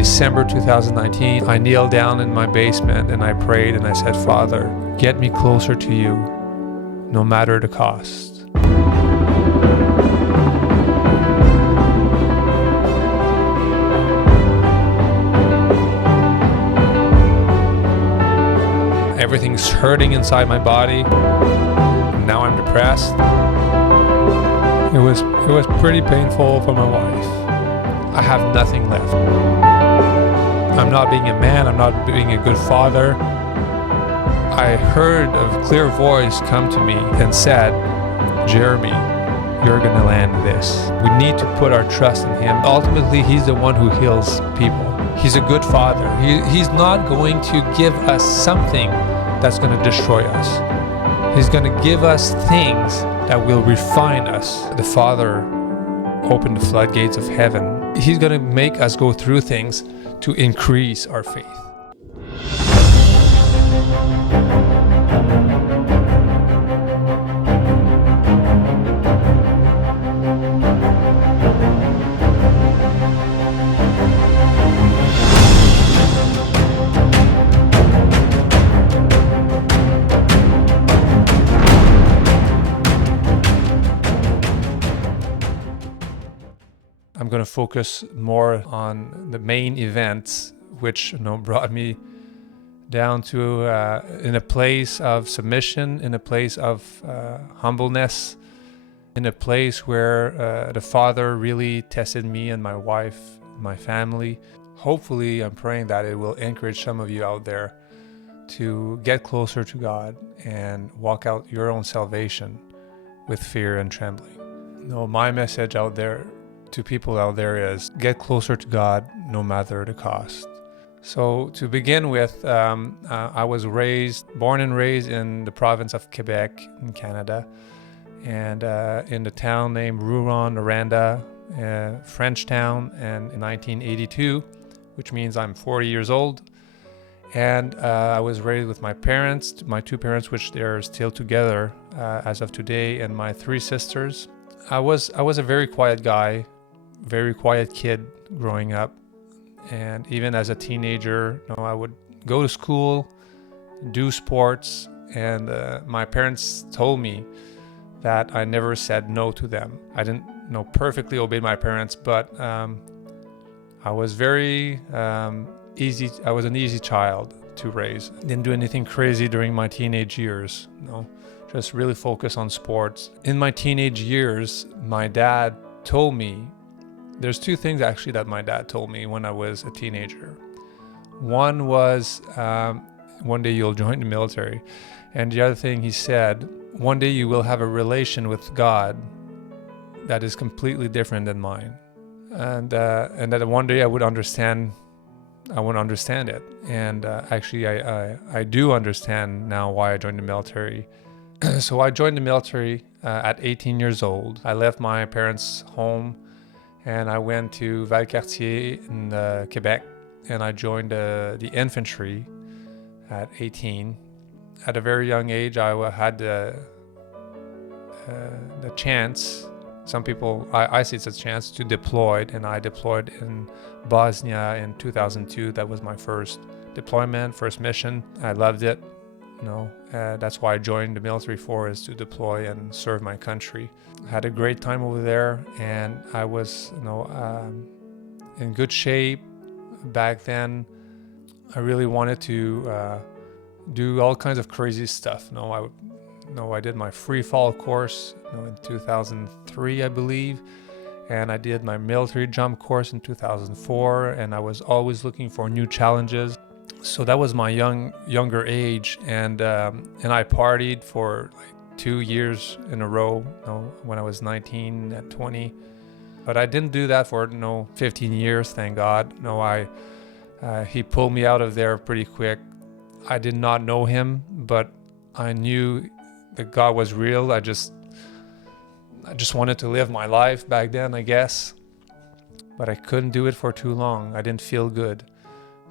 December 2019, I kneeled down in my basement and I prayed and I said, Father, get me closer to you, no matter the cost. Everything's hurting inside my body. Now I'm depressed. It was pretty painful for my wife. I have nothing left. I'm not being a man. I'm not being a good father. I heard a clear voice come to me and said, Jeremy, you're going to land this. We need to put our trust in him. Ultimately, he's the one who heals people. He's a good father. He's not going to give us something that's going to destroy us. He's going to give us things that will refine us. The Father opened the floodgates of heaven. He's going to make us go through things to increase our faith. I'm going to focus more on the main events, which brought me down to in a place of submission, in a place of humbleness, in a place where the Father really tested me and my wife, my family. Hopefully, I'm praying that it will encourage some of you out there to get closer to God and walk out your own salvation with fear and trembling. My message out there to people out there is get closer to God no matter the cost. So to begin with, I was born and raised in the province of Quebec in Canada, and in the town named Rouyn-Noranda, French town, and in 1982, which means I'm 40 years old. And I was raised with my parents, my two parents, which they're still together as of today, and my three sisters. I was a very quiet guy, very quiet kid growing up. And even as a teenager, I would go to school, do sports, and my parents told me that I never said no to them. I didn't perfectly obey my parents, but I was very easy. I was an easy child to raise. Didn't do anything crazy during my teenage years. Just really focus on sports. In my teenage years, my dad told me, there's two things actually that my dad told me when I was a teenager. One was, one day you'll join the military. And the other thing he said, one day you will have a relation with God that is completely different than mine. And that one day I would understand it. And actually I do understand now why I joined the military. So I joined the military at 18 years old. I left my parents' home and I went to Valcartier in Quebec, and I joined the infantry at 18. At a very young age, I had the chance, some people, I see it's a chance to deploy, and I deployed in Bosnia in 2002. That was my first deployment, first mission. I loved it. That's why I joined the military for, is to deploy and serve my country. I had a great time over there, and I was, in good shape back then. I really wanted to do all kinds of crazy stuff. I did my free fall course, in 2003, I believe, and I did my military jump course in 2004, and I was always looking for new challenges. So that was my younger age, and I partied for like 2 years in a row, when I was 19 and 20. But I didn't do that for 15 years, thank God. He pulled me out of there pretty quick. I did not know him, but I knew that God was real. I just wanted to live my life back then, I guess. But I couldn't do it for too long. I didn't feel good.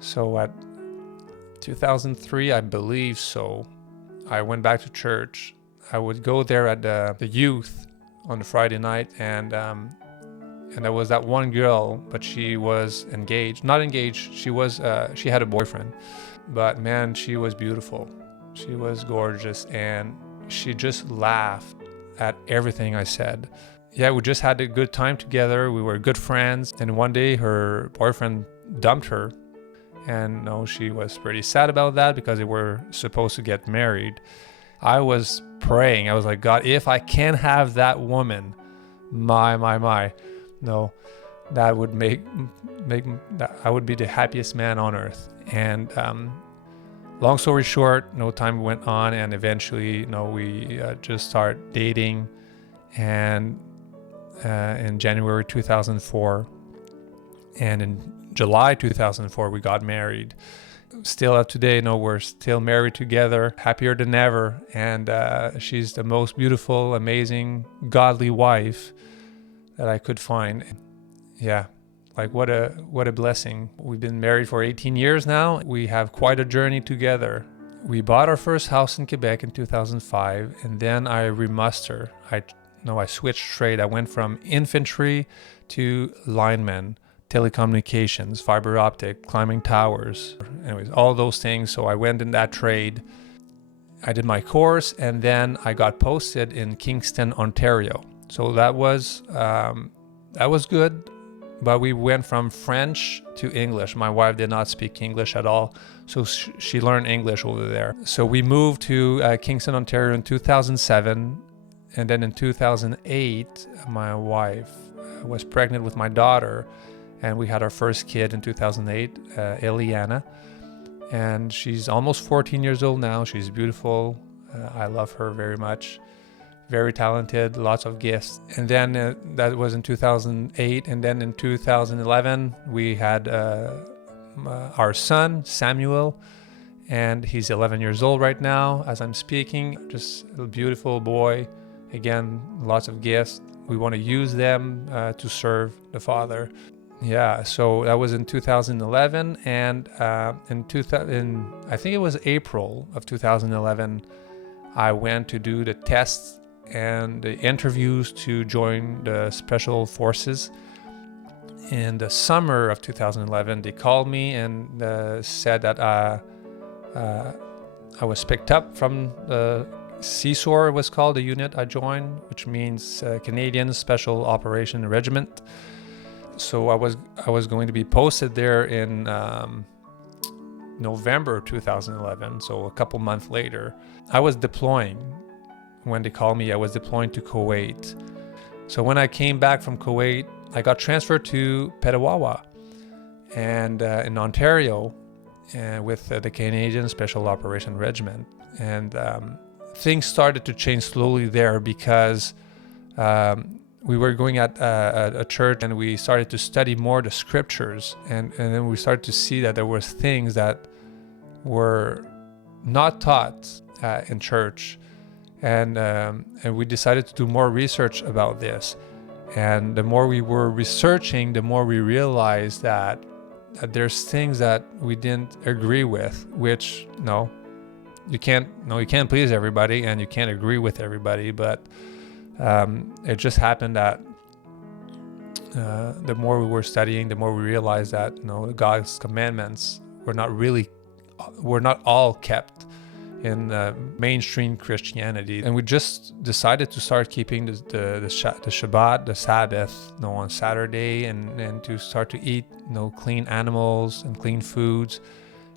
So at 2003, I believe so, I went back to church. I would go there at the youth on a Friday night, and And there was that one girl, but she was engaged, not engaged. She had a boyfriend, but man, she was beautiful. She was gorgeous, and she just laughed at everything I said. Yeah, we just had a good time together. We were good friends. And one day her boyfriend dumped her. And no, she was pretty sad about that because they were supposed to get married. I was praying. I was like, God, if I can't have that woman, my. No, that would make that I would be the happiest man on earth. And long story short, no time went on, and eventually, we just started dating. And in January 2004, and in July 2004, we got married. Still up today, we're still married together, happier than ever. And she's the most beautiful, amazing, godly wife that I could find. Yeah, like what a blessing. We've been married for 18 years now. We have quite a journey together. We bought our first house in Quebec in 2005, and then I remastered. I switched trade. I went from infantry to lineman, telecommunications, fiber optic, climbing towers, anyways, all those things. So I went in that trade. I did my course, and then I got posted in Kingston, Ontario. So that was good, but we went from French to English. My wife did not speak English at all, so she learned English over there. So we moved to Kingston, Ontario in 2007, and then in 2008, my wife was pregnant with my daughter, and we had our first kid in 2008, Eliana. And she's almost 14 years old now. She's beautiful. I love her very much. Very talented, lots of gifts. And then that was in 2008. And then in 2011, we had our son, Samuel. And he's 11 years old right now as I'm speaking. Just a beautiful boy. Again, lots of gifts. We want to use them to serve the Father. Yeah, so that was in 2011, and I think it was April of 2011, I went to do the tests and the interviews to join the Special Forces. In the summer of 2011, they called me and said that I was picked up from the CSOR, it was called, the unit I joined, which means Canadian Special Operation Regiment. So I was going to be posted there in November 2011, so a couple months later. I was deploying. When they called me, I was deploying to Kuwait. So when I came back from Kuwait, I got transferred to Petawawa and in Ontario with the Canadian Special Operation Regiment. And things started to change slowly there because we were going at a church, and we started to study more the scriptures, and then we started to see that there was things that were not taught in church, and we decided to do more research about this. And the more we were researching, the more we realized that there's things that we didn't agree with, which you can't please everybody, and you can't agree with everybody, but it just happened that the more we were studying, the more we realized that God's commandments were not all kept in mainstream Christianity, and we just decided to start keeping the Shabbat, the Sabbath, on Saturday, and to start to eat clean animals and clean foods,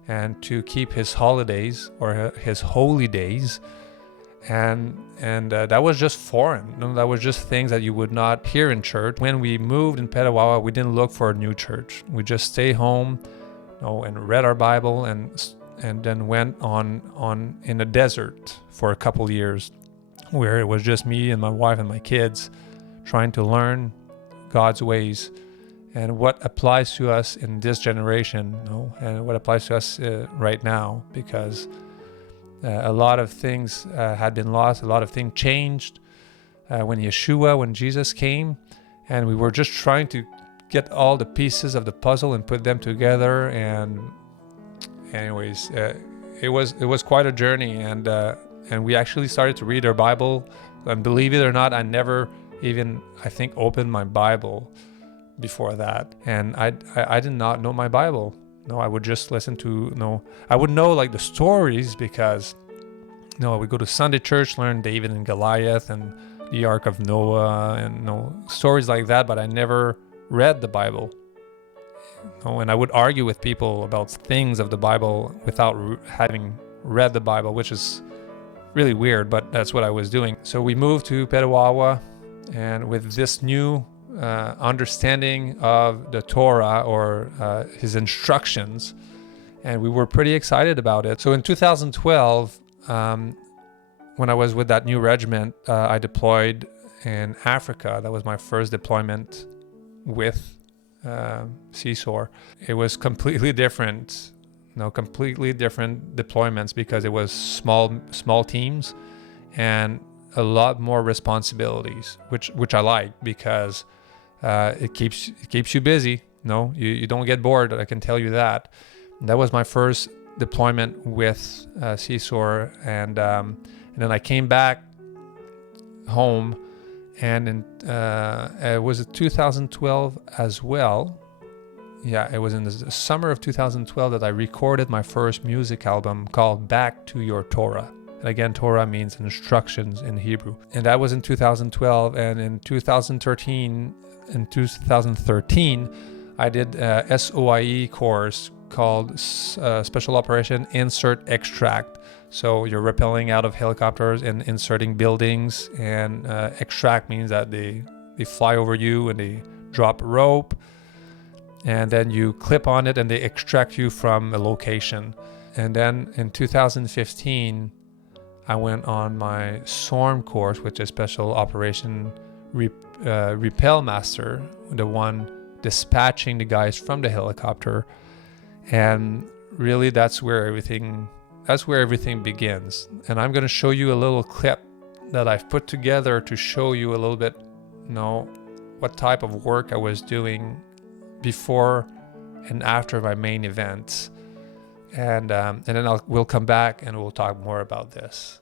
and to keep His holidays or His holy days. And that was just foreign. That was just things that you would not hear in church. When we moved in Petawawa, we didn't look for a new church. We just stayed home, and read our Bible, and then went on in the desert for a couple years, where it was just me and my wife and my kids trying to learn God's ways and what applies to us in this generation, and what applies to us right now, because a lot of things had been lost. A lot of things changed when Jesus came, and we were just trying to get all the pieces of the puzzle and put them together. And anyways, it was quite a journey, and we actually started to read our Bible. And believe it or not, I never even, I think, opened my Bible before that, and I did not know my Bible. No, I would just listen to, I would know like the stories because, I would go to Sunday church, learn David and Goliath and the Ark of Noah and stories like that, but I never read the Bible. And I would argue with people about things of the Bible without having read the Bible, which is really weird, but that's what I was doing. So we moved to Petawawa, and with this new understanding of the Torah or his instructions, and we were pretty excited about it. So in 2012, when I was with that new regiment, I deployed in Africa. That was my first deployment with CSOR. It was completely different, completely different deployments because it was small teams and a lot more responsibilities, which I like because it keeps you busy. You don't get bored. I can tell you that. And that was my first deployment with CSOR, and then I came back home, and it was 2012 as well. Yeah, it was in the summer of 2012 that I recorded my first music album called Back to Your Torah. And again, Torah means instructions in Hebrew. And that was in 2012. And in 2013, I did a SOIE course called Special Operation Insert Extract. So you're rappelling out of helicopters and inserting buildings, and extract means that they fly over you and they drop a rope, and then you clip on it and they extract you from a location. And then in 2015, I went on my SORM course, which is Special Operation Repel Master, the one dispatching the guys from the helicopter. And really that's where everything begins. And I'm going to show you a little clip that I've put together to show you a little bit, what type of work I was doing before and after my main events. And then we'll come back and we'll talk more about this.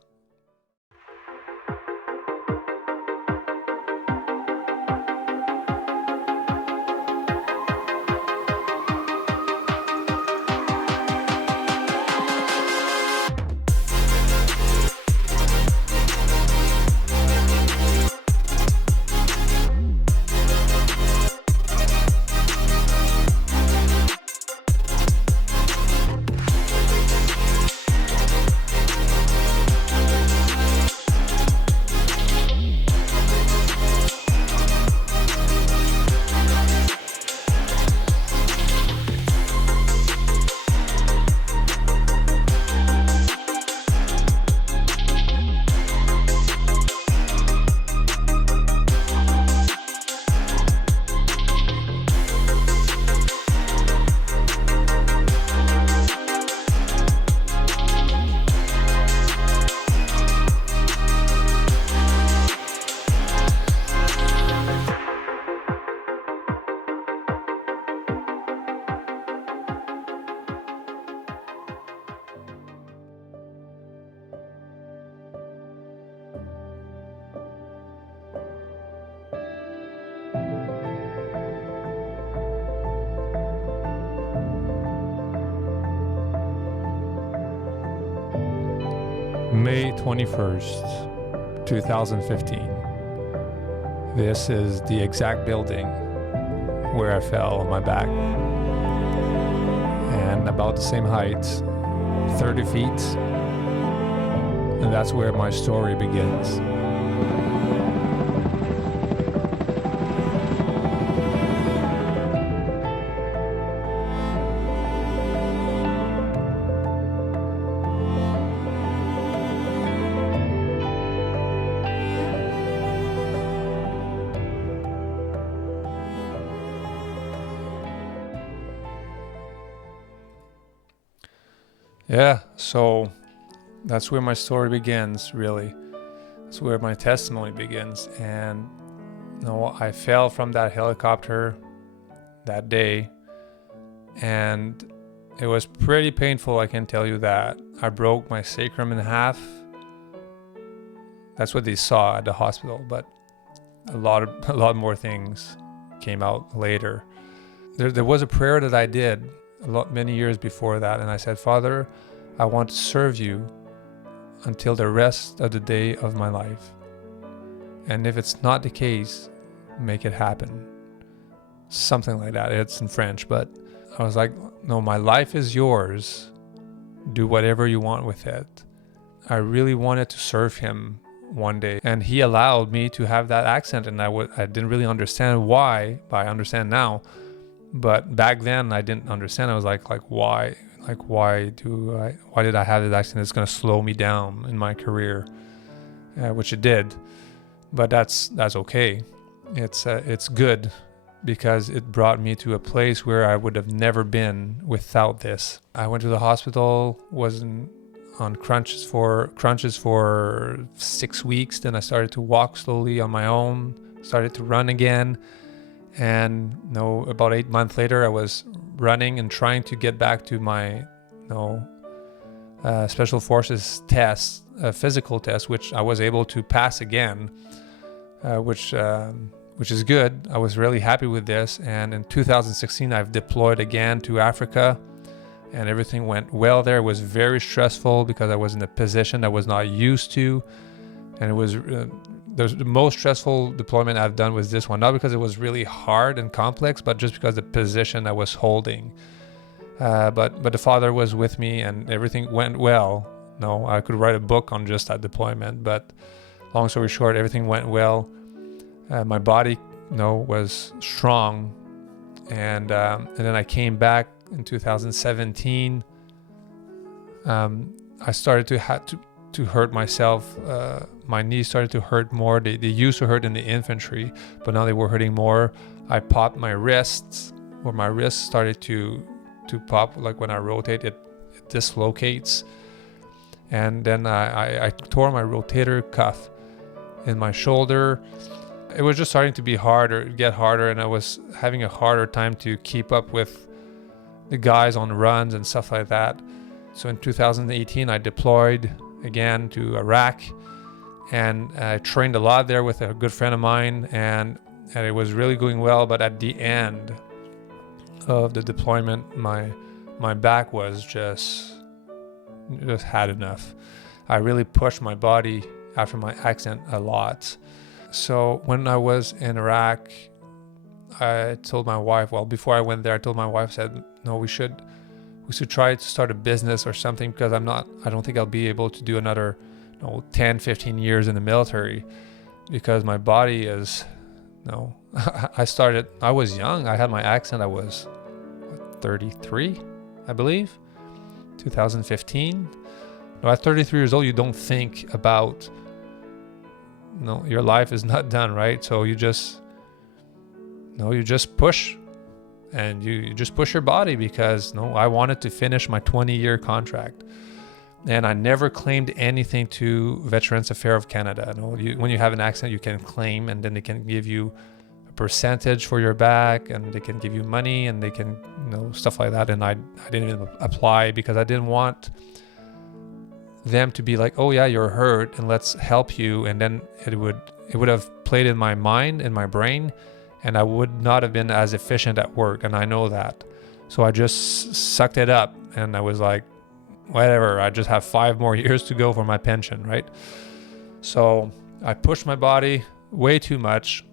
May 21st, 2015. This is the exact building where I fell on my back. And about the same height, 30 feet. And that's where my story begins. Yeah, so that's where my story begins, really. That's where my testimony begins. And I fell from that helicopter that day, and it was pretty painful, I can tell you that. I broke my sacrum in half. That's what they saw at the hospital, but a lot more things came out later. There was a prayer that I did many years before that, and I said, Father, I want to serve you until the rest of the day of my life. And if it's not the case, make it happen. Something like that. It's in French, but I was like, no, my life is yours. Do whatever you want with it. I really wanted to serve him one day, and he allowed me to have that accent, and I didn't really understand why, but I understand now. But back then I didn't understand. I was like why? Why did I have this accent? It's going to slow me down in my career, which it did. But that's okay. It's good because it brought me to a place where I would have never been without this. I went to the hospital, was on crunches for 6 weeks. Then I started to walk slowly on my own, started to run again. And about 8 months later, I was running and trying to get back to my special forces test, physical test, which I was able to pass again, which is good. I was really happy with this. And in 2016, I've deployed again to Africa, and everything went well there. It was very stressful because I was in a position I was not used to, and it was the most stressful deployment I've done was this one, not because it was really hard and complex, but just because the position I was holding. But the Father was with me, and everything went well. I could write a book on just that deployment, but long story short, everything went well. My body, was strong, and then I came back in 2017. I started to hurt myself. My knees started to hurt more. They used to hurt in the infantry, but now they were hurting more. I popped my wrists, or my wrists started to pop. Like when I rotate, it dislocates. And then I tore my rotator cuff in my shoulder. It was just starting to get harder, and I was having a harder time to keep up with the guys on runs and stuff like that. So in 2018, I deployed again to Iraq, and I trained a lot there with a good friend of mine, and it was really going well. But at the end of the deployment, my back was just had enough. I really pushed my body after my accident a lot. So when I was in Iraq, I told my wife, before I went there, I told my wife, said, no, we should try to start a business or something, because I don't think I'll be able to do another 10, 15 years in the military, because my body is, I was young. I had my accident. I was 33, I believe, 2015. At 33 years old, you don't think about, your life is not done, right? So you just push, and you just push your body, because I wanted to finish my 20-year contract. And I never claimed anything to Veterans Affairs of Canada. When you have an accident, you can claim, and then they can give you a percentage for your back, and they can give you money, and they can, stuff like that. And I didn't even apply, because I didn't want them to be like, oh yeah, you're hurt and let's help you. And then it would have played in my mind, in my brain, and I would not have been as efficient at work. And I know that. So I just sucked it up, and I was like, whatever, I just have 5 more years to go for my pension, right? So I pushed my body way too much,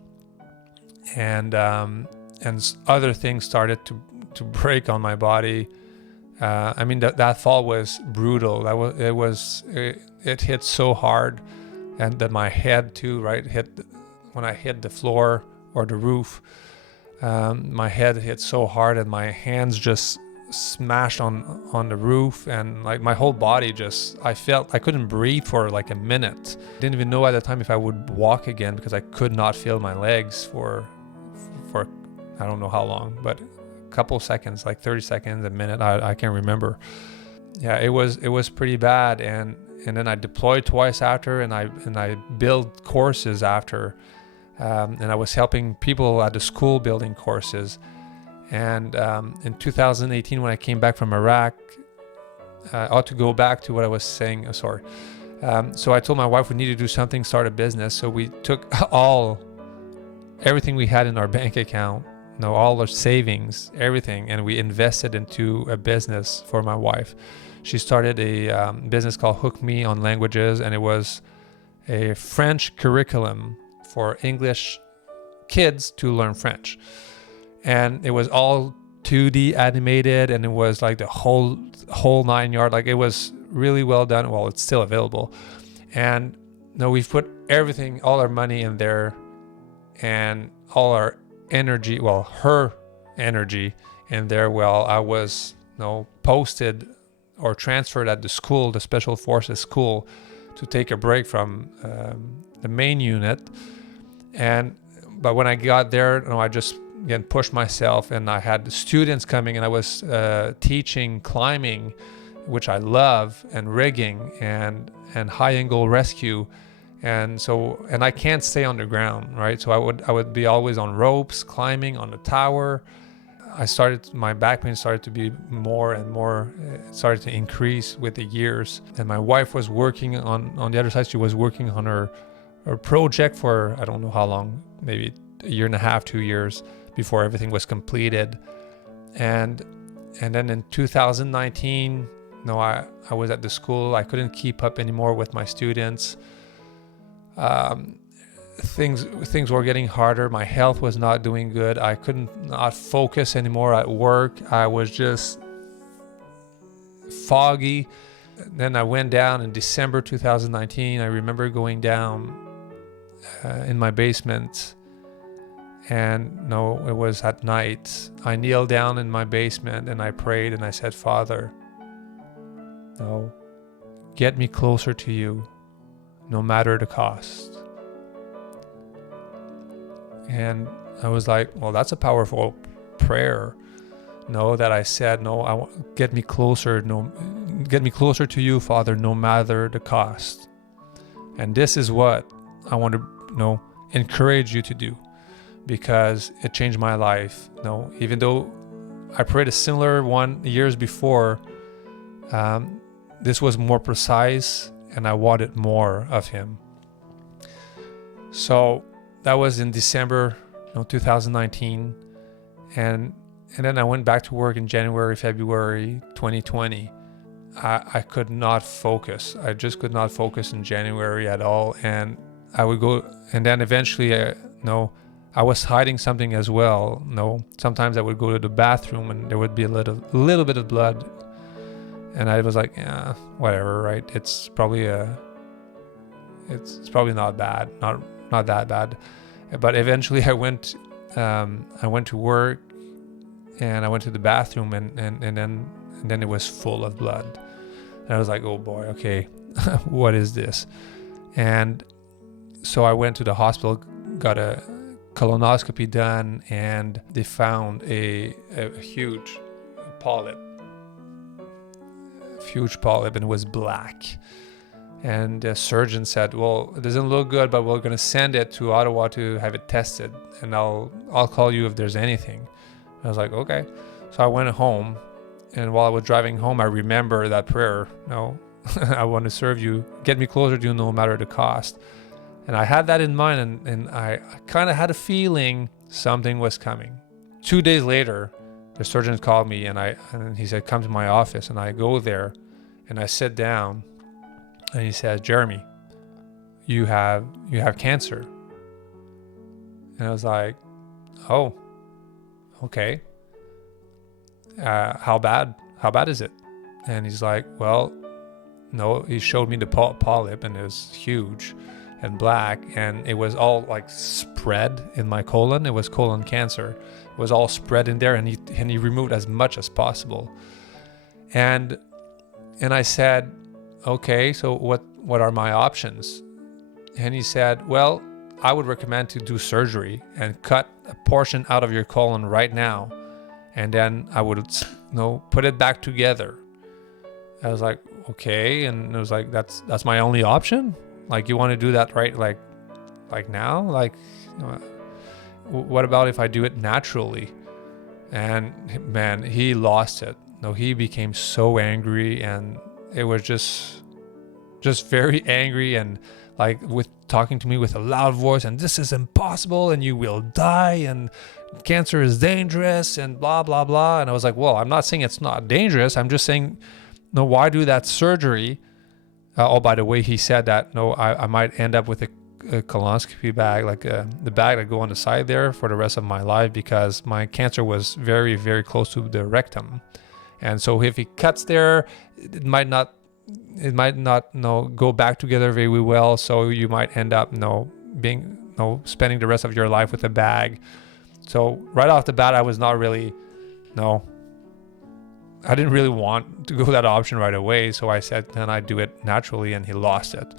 and other things started to break on my body. That fall was brutal. It hit so hard, and that my head too, right, when I hit the floor or the roof, my head hit so hard, and my hands just smashed on the roof, and like my whole body I felt I couldn't breathe for like a minute. Didn't even know at the time if I would walk again, because I could not feel my legs for I don't know how long, but a couple seconds, like 30 seconds, a minute, I can't remember. Yeah, it was pretty bad. And then I deployed twice after, and I built courses after, and I was helping people at the school building courses. And in 2018, when I came back from Iraq, I ought to go back to what I was saying. So I told my wife we need to do something, start a business. So we took all everything we had in our bank account, all our savings, everything, and we invested into a business for my wife. She started a business called Hook Me on Languages, and it was a French curriculum for English kids to learn French. And it was all 2D animated, and it was like the whole 9 yard. Like, it was really well done. Well, it's still available. And we've put everything, all our money in there, and all our energy, well, her energy in there. Well, I was posted or transferred at the school, the Special Forces school, to take a break from the main unit. But when I got there, I just again pushed myself, and I had the students coming, and I was teaching climbing, which I love, and rigging and high angle rescue. And I can't stay underground, right? So I would be always on ropes, climbing on the tower. My back pain started to be more and more, it started to increase with the years. And my wife was working on the other side. She was working on her project for, I don't know how long, maybe a year and a half, 2 years before everything was completed. And then in 2019, I was at the school. I couldn't keep up anymore with my students. Things were getting harder. My health was not doing good. I couldn't not focus anymore at work. I was just foggy. Then I went down in December 2019. I remember going down in my basement, and it was at night. I kneeled down in my basement and I prayed, and I said, Father, get me closer to you, no matter the cost. And I was like, well, that's a powerful prayer. That I said, get me closer to you, Father, no matter the cost. And this is what I want to encourage you to do, because it changed my life. Even though I prayed a similar one years before, this was more precise, and I wanted more of him. So that was in December 2019, and then I went back to work in January, February 2020. I could not focus. I just could not focus in January at all, and I would go, and then eventually I was hiding something as well. Sometimes I would go to the bathroom and there would be a little bit of blood, and I was like, yeah, whatever, right? It's probably not bad, not that bad. But eventually I went to work, and I went to the bathroom, and then it was full of blood. And I was like, oh boy, okay, what is this? And so I went to the hospital, got a colonoscopy done, and they found a huge polyp, and it was black. And the surgeon said, well, it doesn't look good, but we're going to send it to Ottawa to have it tested, and I'll call you if there's anything. I was like, okay. So I went home, and while I was driving home, I remember that prayer. I want to serve you. Get me closer to you, no matter the cost. And I had that in mind, and I kind of had a feeling something was coming. 2 days later, the surgeon called me, and he said, come to my office. And I go there, and I sit down, and he said, Jeremy, you have cancer. And I was like, oh, okay. How bad is it? And he's like, well, no, he showed me the polyp, and it was huge and black, and it was all like spread in my colon. It was colon cancer. It was all spread in there, and he removed as much as possible. And I said, okay, so what are my options? And he said, well, I would recommend to do surgery and cut a portion out of your colon right now, and then I would put it back together. I was like, okay. And it was like, that's my only option? Like, you want to do that right like now? Like, what about if I do it naturally? And man, he lost it. He became so angry, and it was just very angry, and like with talking to me with a loud voice, and this is impossible, and you will die, and cancer is dangerous, and blah, blah, blah. And I was like, well, I'm not saying it's not dangerous. I'm just saying, no, why do that surgery? Oh, by the way, he said that, no, I might end up with a colonoscopy bag, like the bag that go on the side there for the rest of my life, because my cancer was very, very close to the rectum. And so if he cuts there, it might not go back together very well. So you might end up spending the rest of your life with a bag. So right off the bat, I was not really, I didn't really want to go that option right away. So I said, can I do it naturally? And he lost it.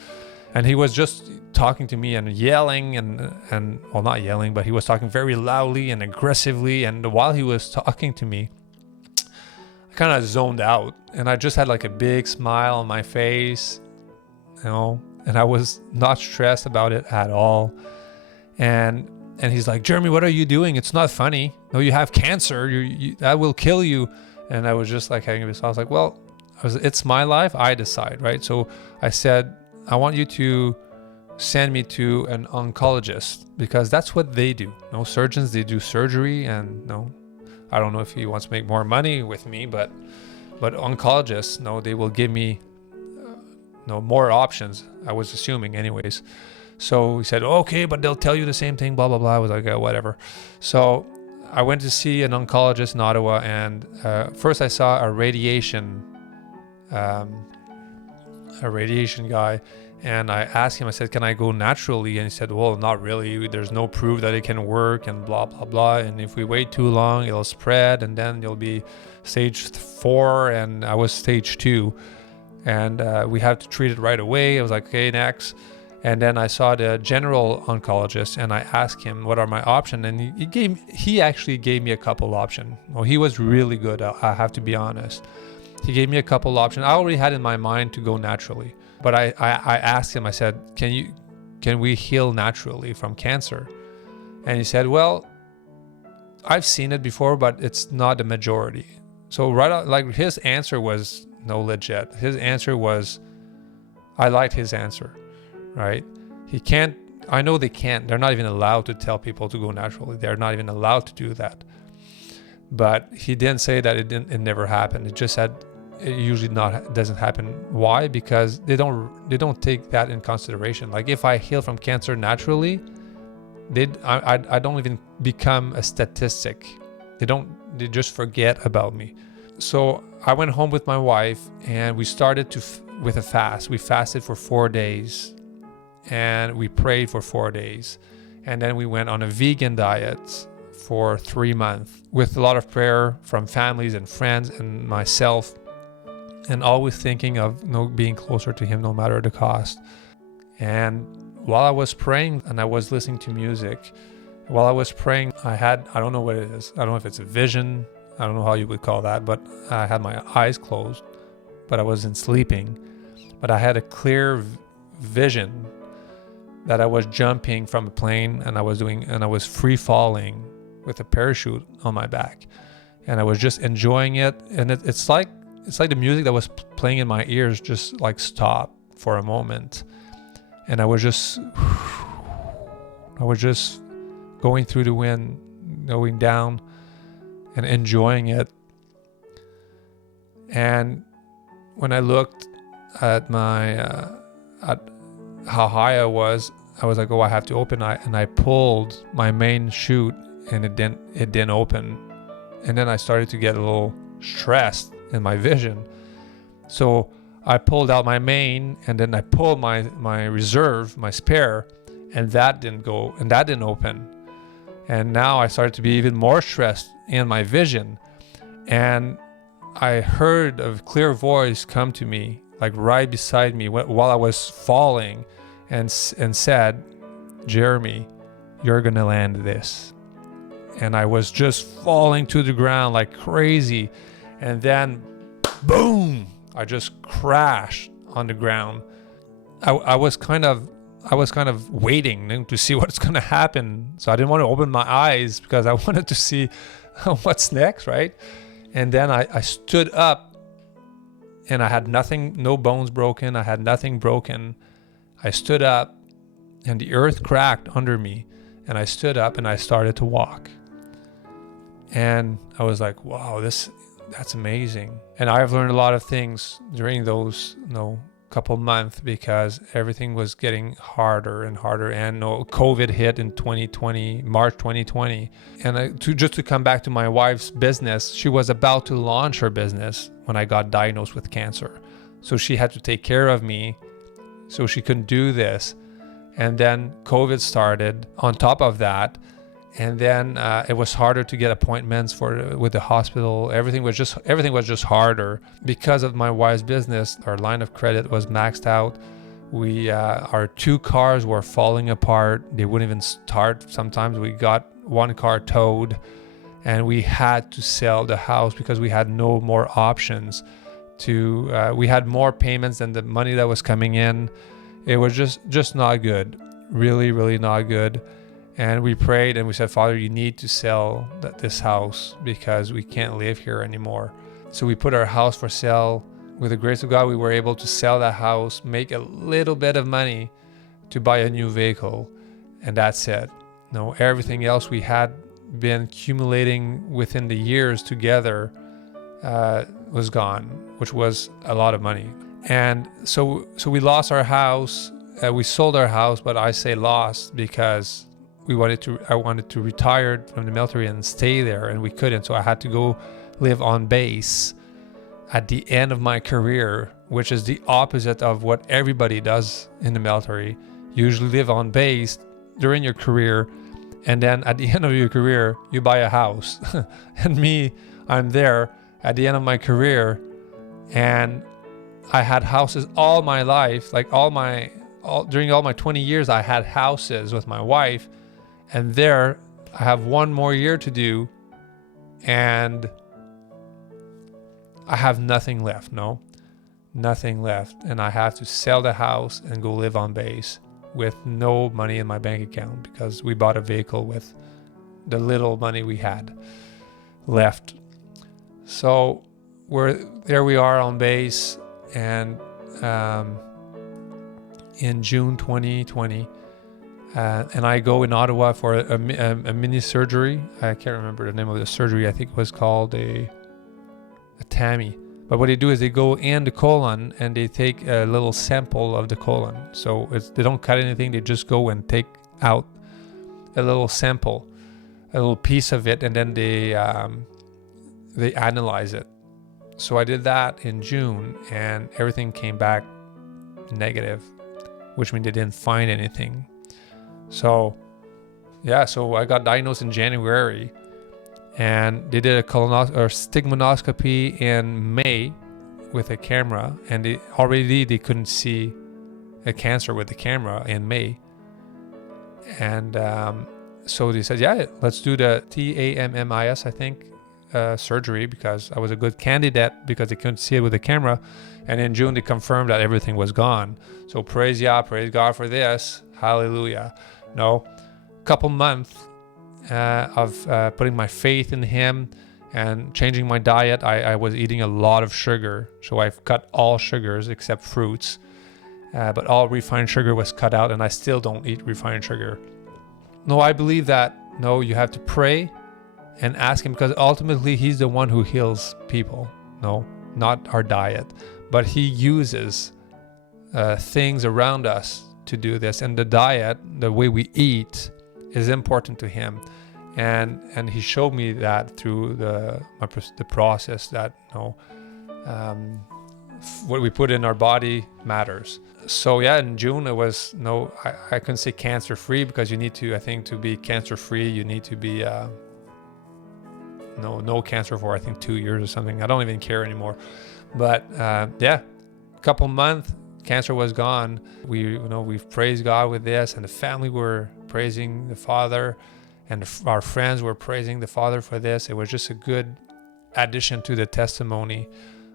And he was just talking to me and yelling and well, not yelling, but he was talking very loudly and aggressively. And while he was talking to me, I kind of zoned out, and I just had like a big smile on my face, and I was not stressed about it at all. And he's like, Jeremy, what are you doing? It's not funny. No, you have cancer. That will kill you. And I was just like having this. I was like, well, it's my life. I decide, right? So I said, I want you to send me to an oncologist, because that's what they do. Surgeons, they do surgery, and I don't know if he wants to make more money with me, but oncologists, they will give me more options. I was assuming anyways. So he said, okay, but they'll tell you the same thing, blah, blah, blah. I was like, whatever. So I went to see an oncologist in Ottawa, and first I saw a radiation guy, and I asked him, I said, can I go naturally? And he said, well, not really. There's no proof that it can work, and blah, blah, blah. And if we wait too long, it'll spread, and then you'll be stage 4, and I was stage 2. And we have to treat it right away. I was like, okay, next. And then I saw the general oncologist, and I asked him, what are my options? And he actually gave me a couple options. Well, he was really good, I have to be honest. He gave me a couple options. I already had in my mind to go naturally, but I asked him, I said, can we heal naturally from cancer? And he said, well, I've seen it before, but it's not the majority. So his answer was no legit. His answer was, I liked his answer, right? I know they can't. They're not even allowed to tell people to go naturally. They're not even allowed to do that. But he didn't say that it never happened. It just said it usually doesn't happen. Why? Because they don't take that in consideration. Like if I heal from cancer naturally, I don't even become a statistic. They just forget about me. So I went home with my wife, and we started with a fast. We fasted for 4 days, and we prayed for 4 days, and then we went on a vegan diet for 3 months with a lot of prayer from families and friends and myself, and always thinking of being closer to him no matter the cost. And while I was praying and I was listening to music, while I was praying, I don't know what it is. I don't know if it's a vision. I don't know how you would call that, but I had my eyes closed, but I wasn't sleeping. But I had a clear vision that I was jumping from a plane, and I was free falling with a parachute on my back, and I was just enjoying it. And it's like the music that was playing in my ears just like stopped for a moment, and I was just going through the wind, going down and enjoying it. And when I looked at my at how high I was like, oh, I have to open. And I pulled my main chute, and it didn't open. And then I started to get a little stressed in my vision. So I pulled out my main, and then I pulled my reserve, my spare, and that didn't go, and that didn't open. And now I started to be even more stressed in my vision. And I heard a clear voice come to me, like right beside me while I was falling, and said, Jeremy, you're gonna land this. And I was just falling to the ground like crazy. And then, boom, I just crashed on the ground. I was kind of waiting to see what's going to happen. So I didn't want to open my eyes because I wanted to see what's next, right? And then I stood up, and I had nothing, no bones broken. I had nothing broken. I stood up and the earth cracked under me, and I stood up and I started to walk. And I was like, wow, that's amazing. And I've learned a lot of things during those, couple months, because everything was getting harder and harder. And COVID hit in 2020, March 2020. And just to come back to my wife's business, she was about to launch her business when I got diagnosed with cancer. So she had to take care of me, so she couldn't do this. And then COVID started on top of that. And then it was harder to get appointments with the hospital. Everything was just harder because of my wife's business. Our line of credit was maxed out. Our 2 cars were falling apart. They wouldn't even start. Sometimes we got 1 car towed, and we had to sell the house because we had no more options. We had more payments than the money that was coming in. It was just not good. Really, really not good. And we prayed and we said, Father, you need to sell this house because we can't live here anymore. So we put our house for sale. With the grace of God, we were able to sell that house, make a little bit of money to buy a new vehicle. And that's it. Everything else we had been accumulating within the years together was gone, which was a lot of money. And so we lost our house. We sold our house, but I say lost because I wanted to retire from the military and stay there, and we couldn't. So I had to go live on base at the end of my career, which is the opposite of what everybody does in the military. You usually live on base during your career, and then at the end of your career, you buy a house. And me, I'm there at the end of my career, and I had houses all my life, during all my 20 years, I had houses with my wife. And there, I have 1 more year to do, and I have nothing left. Nothing left. And I have to sell the house and go live on base with no money in my bank account because we bought a vehicle with the little money we had left. So there we are on base, and in June 2020, and I go in Ottawa for a mini surgery. I can't remember the name of the surgery. I think it was called a TAMI. But what they do is they go in the colon and they take a little sample of the colon. So they don't cut anything. They just go and take out a little sample, a little piece of it, and then they analyze it. So I did that in June, and everything came back negative, which means they didn't find anything. So I got diagnosed in January, and they did a stigmonoscopy in May with a camera, and they couldn't see a cancer with the camera in May. And so they said, let's do the TAMMIS, I think, surgery, because I was a good candidate because they couldn't see it with the camera. And in June, they confirmed that everything was gone. So praise God for this. Hallelujah. Couple months of putting my faith in Him and changing my diet. I was eating a lot of sugar, so I've cut all sugars except fruits, but all refined sugar was cut out, and I still don't eat refined sugar. I believe that you have to pray and ask Him, because ultimately He's the one who heals people. Not our diet, but He uses things around us to do this, and the diet, the way we eat, is important to Him, and He showed me that through the process that what we put in our body matters. So in June it was I couldn't say cancer free, because you need to, I think, to be cancer free you need to be no cancer for I think 2 years or something. I don't even care anymore. But couple months, cancer was gone. We've praised God with this, and the family were praising the Father, and our friends were praising the Father for this. It was just a good addition to the testimony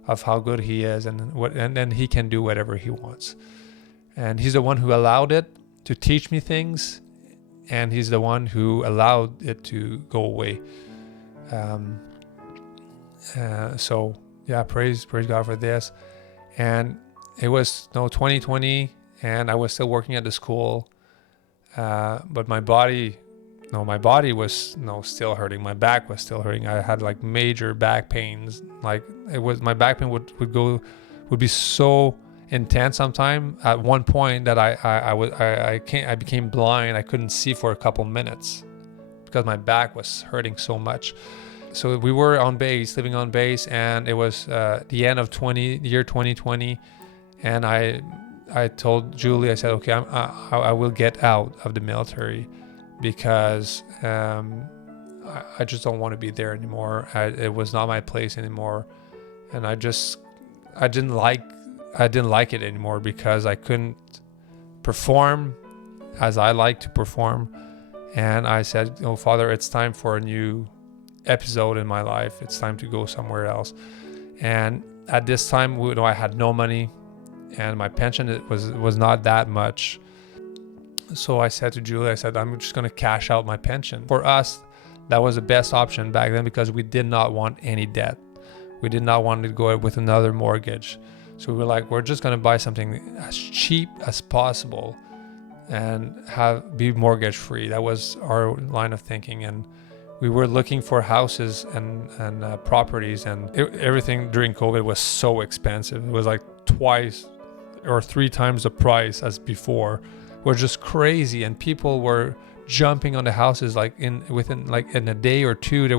of how good He is, and then He can do whatever He wants. And He's the one who allowed it to teach me things, and He's the one who allowed it to go away. Praise God for this. And it was 2020, and I was still working at the school, but my body was still hurting. My back was still hurting. I had like major back pains. Like my back pain would be so intense sometime at one point that I became blind. I couldn't see for a couple minutes because my back was hurting so much. So we were on base, living on base, and it was the end of the year 2020, and I told Julie, I said, okay, I will get out of the military because I just don't want to be there anymore. It was not my place anymore, and I didn't like it anymore because I couldn't perform as I like to perform. And I said, oh, Father, it's time for a new episode in my life. It's time to go somewhere else. And at this time, I had no money, and my pension was not that much. So I said to Julie, I said, I'm just going to cash out my pension. For us, that was the best option back then because we did not want any debt. We did not want to go with another mortgage. So we were like, we're just going to buy something as cheap as possible and be mortgage free. That was our line of thinking. And we were looking for houses and properties, and everything during COVID was so expensive. It was like 2 or 3 times the price as before. It was just crazy, and people were jumping on the houses like within a day or two. It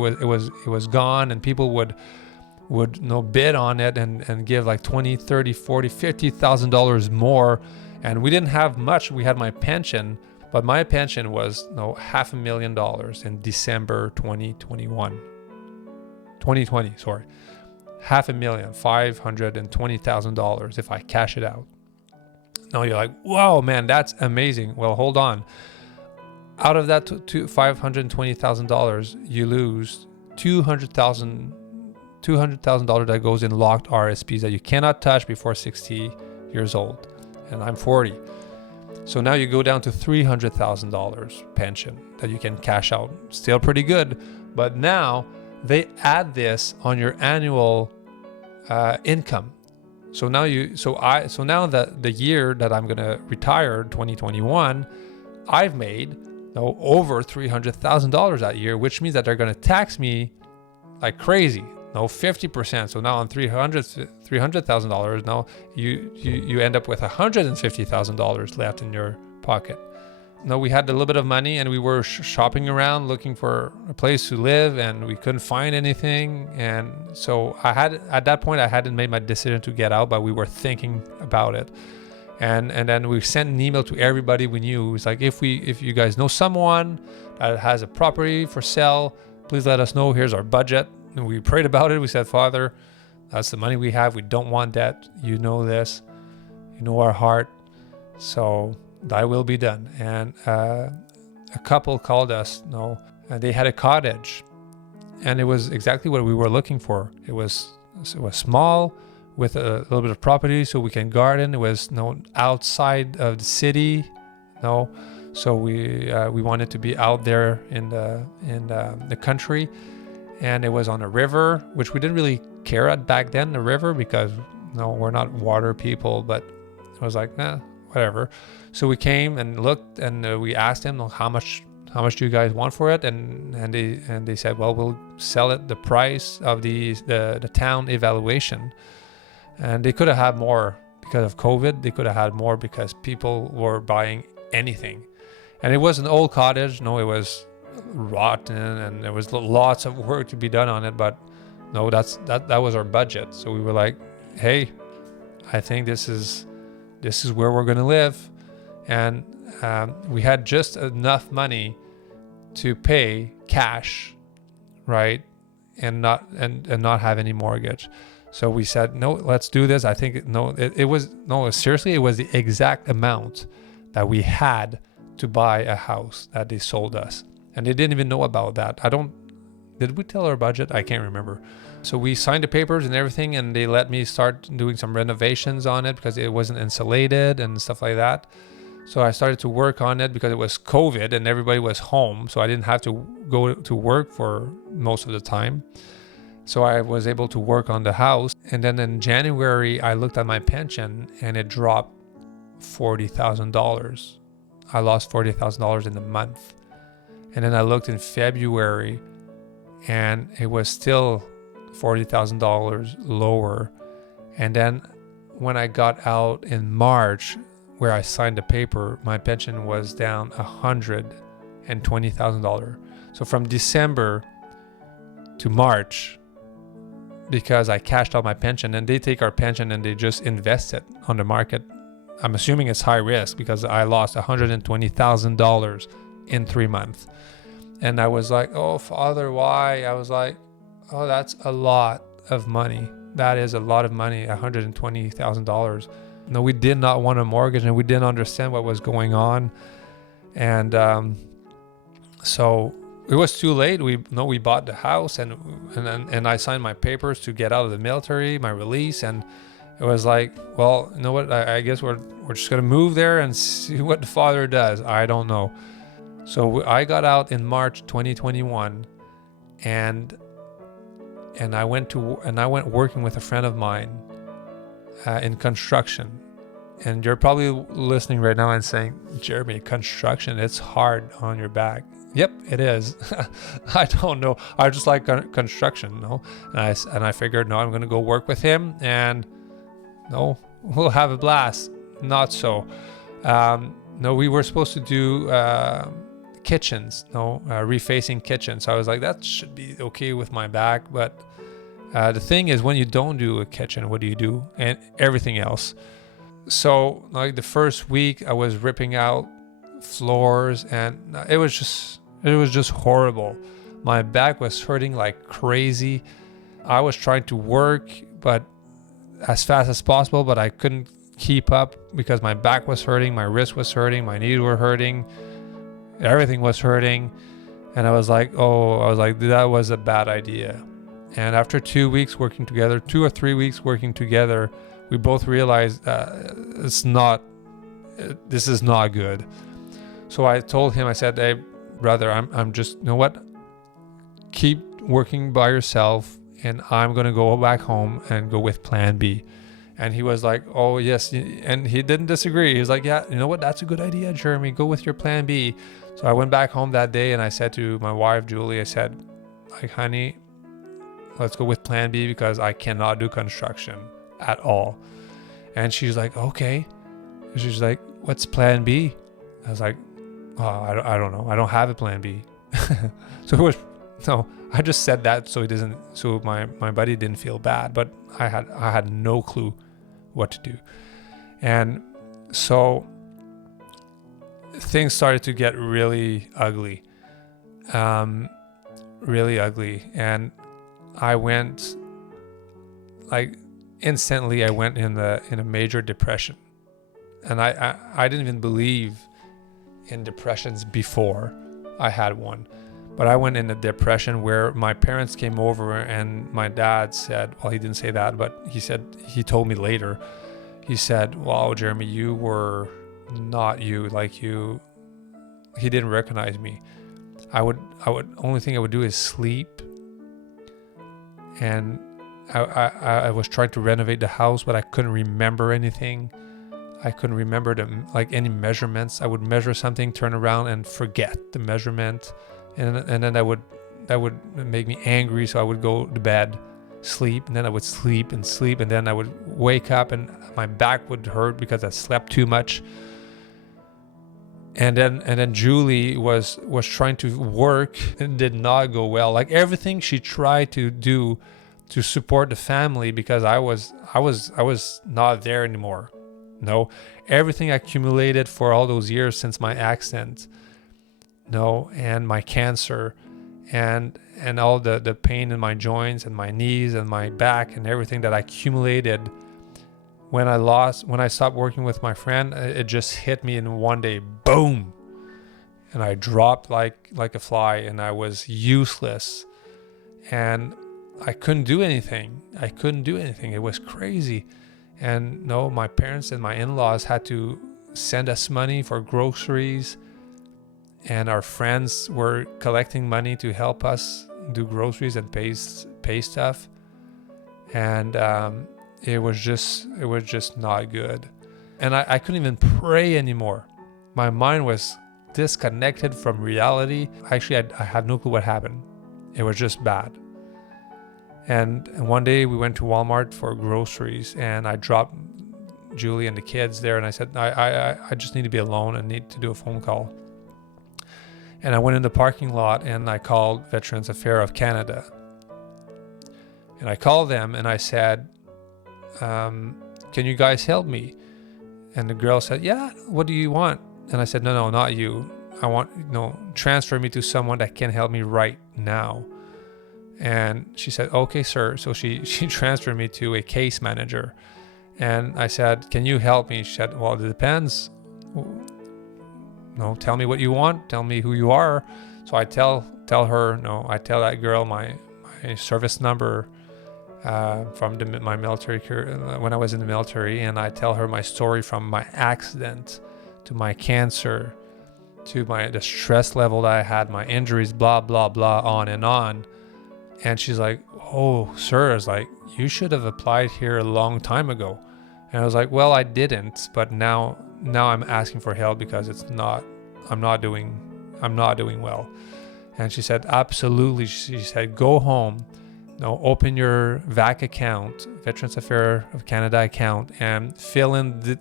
was gone, and people would bid on it and give like $20,000, $30,000, $40,000, $50,000 more. And we didn't have much. We had my pension, but my pension was $500,000 in December 2020, sorry. $500,000, $520,000 if I cash it out. Now you're like, whoa, man, that's amazing. Well, hold on. Out of that $520,000, you lose $200,000 that goes in locked RSPs that you cannot touch before 60 years old. And I'm 40. So now you go down to $300,000 pension that you can cash out. Still pretty good. But now they add this on your annual income. So now now that the year that I'm going to retire, 2021, I've made over $300,000 that year, which means that they're going to tax me like crazy. 50%. So now on $300,000, now you end up with $150,000 left in your pocket. Now we had a little bit of money, and we were shopping around looking for a place to live, and we couldn't find anything. And so at that point I hadn't made my decision to get out, but we were thinking about it. And then we sent an email to everybody we knew. It was like, if you guys know someone that has a property for sale, please let us know. Here's our budget. And we prayed about it. We said, Father, that's the money we have. We don't want that. You know this. You know our heart. So thy will be done. And a couple called us. And they had a cottage. And it was exactly what we were looking for. It was small with a little bit of property so we can garden. It was outside of the city. So we wanted to be out there in the country. And it was on a river, which we didn't really care at back then, the river, because we're not water people, but I was like, whatever. So we came and looked, and we asked them, how much do you guys want for it? And they said, well, we'll sell it the price of the town evaluation. And they could have had more because of COVID. They could have had more because people were buying anything. And it was an old cottage. It was rotten, and there was lots of work to be done on it, but that was our budget. So we were like, hey, I think this is where we're going to live. And we had just enough money to pay cash, right, and not have any mortgage. So we said, no, let's do this. I think it was the exact amount that we had to buy a house that they sold us. And they didn't even know about that. Did we tell our budget? I can't remember. So we signed the papers and everything, and they let me start doing some renovations on it because it wasn't insulated and stuff like that. So I started to work on it because it was COVID and everybody was home. So I didn't have to go to work for most of the time. So I was able to work on the house. And then in January, I looked at my pension and it dropped $40,000. I lost $40,000 in a month. And then I looked in February and it was still $40,000 lower. And then when I got out in March, where I signed the paper, my pension was down $120,000. So from December to March, because I cashed out my pension, and they take our pension and they just invest it on the market. I'm assuming it's high risk because I lost $120,000 in 3 months. And I was like, oh, Father, why? I was like, oh, that's a lot of money. That is a lot of money, $120,000. No, we did not want a mortgage, and we didn't understand what was going on. And so it was too late. We bought the house, and I signed my papers to get out of the military, my release, and it was like, well, you know what? I guess we're just gonna move there and see what the Father does. I don't know. So I got out in March 2021, and I went working with a friend of mine in construction. And you're probably listening right now and saying, Jeremy, construction, it's hard on your back. Yep, it is. I don't know. I just like construction, no? And I figured, no, I'm going to go work with him, and no, we'll have a blast. Not so. No, we were supposed to do kitchens, refacing kitchens. So I was like, that should be okay with my back. But the thing is, when you don't do a kitchen, what do you do? And everything else. So like the first week I was ripping out floors, and it was just horrible. My back was hurting like crazy. I was trying to work, but as fast as possible, but I couldn't keep up because my back was hurting, my wrist was hurting, my knees were hurting, everything was hurting. And I was like, that was a bad idea. And after 2 weeks working together, 2 or 3 weeks working together, we both realized this is not good. So I told him, I said, hey, brother, I'm just, you know what? Keep working by yourself, and I'm going to go back home and go with plan B. And he was like, oh, yes. And he didn't disagree. He was like, yeah, you know what? That's a good idea, Jeremy. Go with your plan B. So I went back home that day, and I said to my wife, Julie, I said, like, honey, let's go with plan B because I cannot do construction at all. And she's like, okay. She's like, what's plan B? I was like, oh, I don't know. I don't have a plan B. I just said that so my buddy didn't feel bad, but I had no clue what to do. And so things started to get really ugly. Really ugly. And I went, like, instantly I went in a major depression. And I didn't even believe in depressions before I had one. But I went in a depression where my parents came over, and my dad said, well, he didn't say that, but he told me later, he said, wow, Jeremy, you were not you, he didn't recognize me. Only thing I would do is sleep. And I was trying to renovate the house, but I couldn't remember anything. I couldn't remember any measurements. I would measure something, turn around and forget the measurement. And then that would make me angry. So I would go to bed, sleep, and then I would sleep, and then I would wake up and my back would hurt because I slept too much. And then Julie was trying to work and did not go well. Like everything she tried to do to support the family, because I was not there anymore. No, everything accumulated for all those years since my accident. No, and my cancer, and all the pain in my joints and my knees and my back and everything that I accumulated when I stopped working with my friend, it just hit me in one day, boom, and I dropped like a fly, and I was useless, and I couldn't do anything. It was crazy. And no, my parents and my in-laws had to send us money for groceries, and our friends were collecting money to help us do groceries and pay stuff. And it was just not good. And I couldn't even pray anymore. My mind was disconnected from reality. Actually, I had no clue what happened. It was just bad. And one day we went to Walmart for groceries, and I dropped Julie and the kids there, and I said, I just need to be alone and need to do a phone call. And I went in the parking lot and I called Veterans Affairs of Canada. And I called them and I said, can you guys help me? And the girl said, yeah, what do you want? And I said, no, not you. I want, transfer me to someone that can help me right now. And she said, okay, sir. So she transferred me to a case manager. And I said, can you help me? She said, well, it depends. No, tell me what you want. Tell me who you are. So I tell her, I tell that girl my service number from my military when I was in the military. And I tell her my story from my accident to my cancer to the stress level that I had, my injuries, blah, blah, blah, on and on. And she's like, oh, sir, I was like, you should have applied here a long time ago. And I was like, well, I didn't, but now I'm asking for help because I'm not doing well. And she said, absolutely. She said, go home, open your VAC account, Veterans Affairs of Canada account, and fill in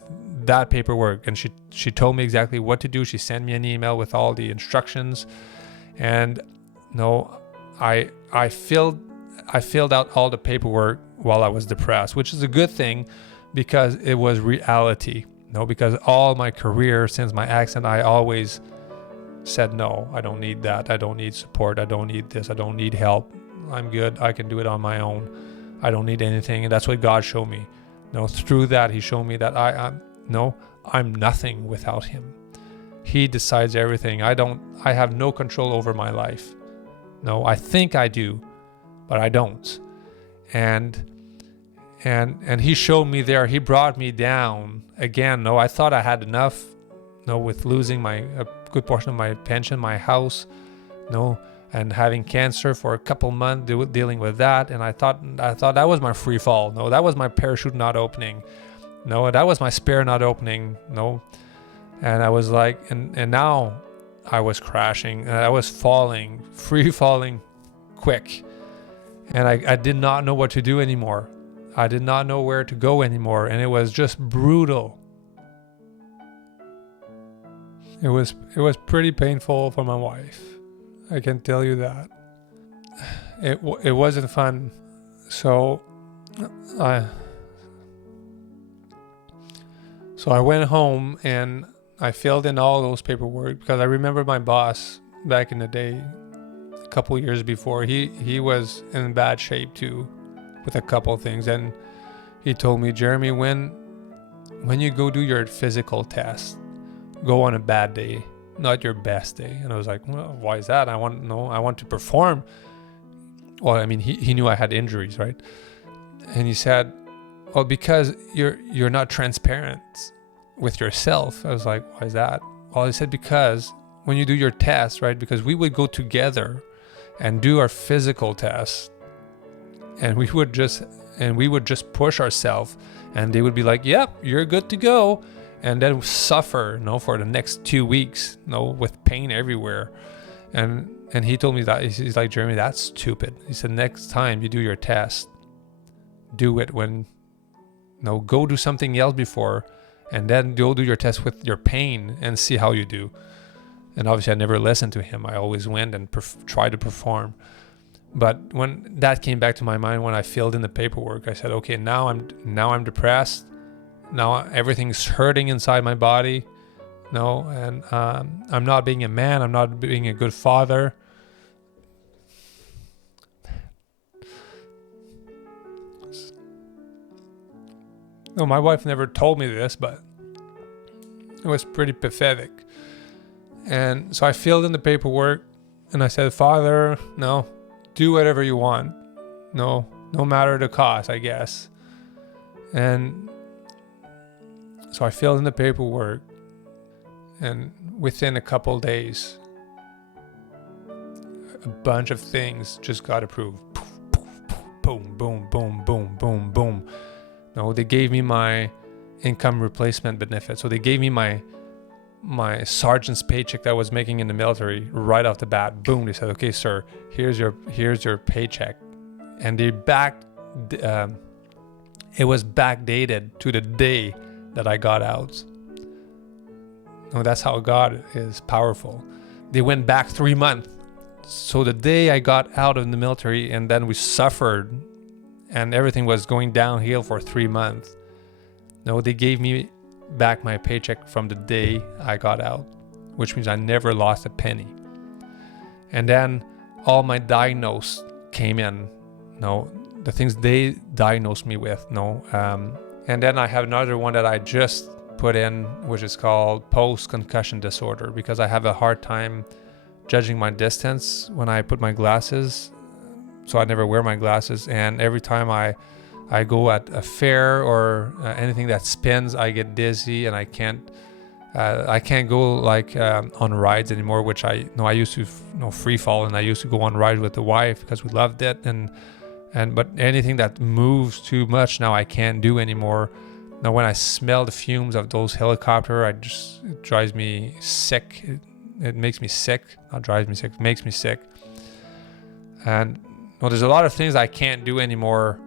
that paperwork. And she told me exactly what to do. She sent me an email with all the instructions. And I filled out all the paperwork while I was depressed, which is a good thing because it was reality. Because all my career since my accident, I always said, no, I don't need that. I don't need support. I don't need this. I don't need help. I'm good. I can do it on my own. I don't need anything. And that's what God showed me. Through that, he showed me that I'm nothing without him. He decides everything. I have no control over my life. No, I think I do, but I don't. And he showed me there. He brought me down again. I thought I had enough. With losing a good portion of my pension, my house, and having cancer for a couple months, dealing with that. And I thought that was my free fall. That was my parachute not opening. That was my spare not opening. And I was like, and now I was crashing and I was free falling quick. And I did not know what to do anymore. I did not know where to go anymore. And it was just brutal. It was pretty painful for my wife. I can tell you that. It wasn't fun. So I went home and I filled in all those paperwork because I remember my boss back in the day, a couple years before, he was in bad shape too with a couple things. And he told me, Jeremy, when you go do your physical test, go on a bad day, not your best day. And I was like, well, why is that? I want to perform. Well, I mean, he knew I had injuries, right? And he said, well, because you're not transparent with yourself. I was like, why is that? Well, he said, because when you do your test, right? Because we would go together and do our physical test, and we would just push ourselves, and they would be like, yep, you're good to go. And then suffer, for the next 2 weeks, with pain everywhere. And he told me that, he's like, Jeremy, that's stupid. He said, next time you do your test, do it when, go do something else before, and then go do your test with your pain and see how you do. And obviously I never listened to him. I always went and tried to perform. But when that came back to my mind, when I filled in the paperwork, I said, okay, now I'm depressed. Now everything's hurting inside my body, and I'm not being a man. I'm not being a good father. No, my wife never told me this, but it was pretty pathetic. And so I filled in the paperwork, and I said, Father, do whatever you want. No matter the cost, I guess. And so I filled in the paperwork, and within a couple days, a bunch of things just got approved. Boom, boom, boom, boom, boom, boom. They gave me my income replacement benefit. So they gave me my sergeant's paycheck that I was making in the military right off the bat. Boom, they said, okay, sir, here's your paycheck. And they it was backdated to the day that I got out. No, that's how God is powerful. They went back 3 months. So the day I got out of the military, and then we suffered and everything was going downhill for 3 months. No, they gave me back my paycheck from the day I got out, which means I never lost a penny. And then all my diagnose came in, no, the things they diagnosed me with, no. And then I have another one that I just put in, which is called post-concussion disorder, because I have a hard time judging my distance when I put my glasses. So I never wear my glasses, and every time I go at a fair or anything that spins, I get dizzy, and I can't go like on rides anymore, which I used to free fall, and I used to go on rides with the wife because we loved it, but anything that moves too much now I can't do anymore. Now when I smell the fumes of those helicopters, it drives me sick. It makes me sick. Not drives me sick, it makes me sick. And there's a lot of things I can't do anymore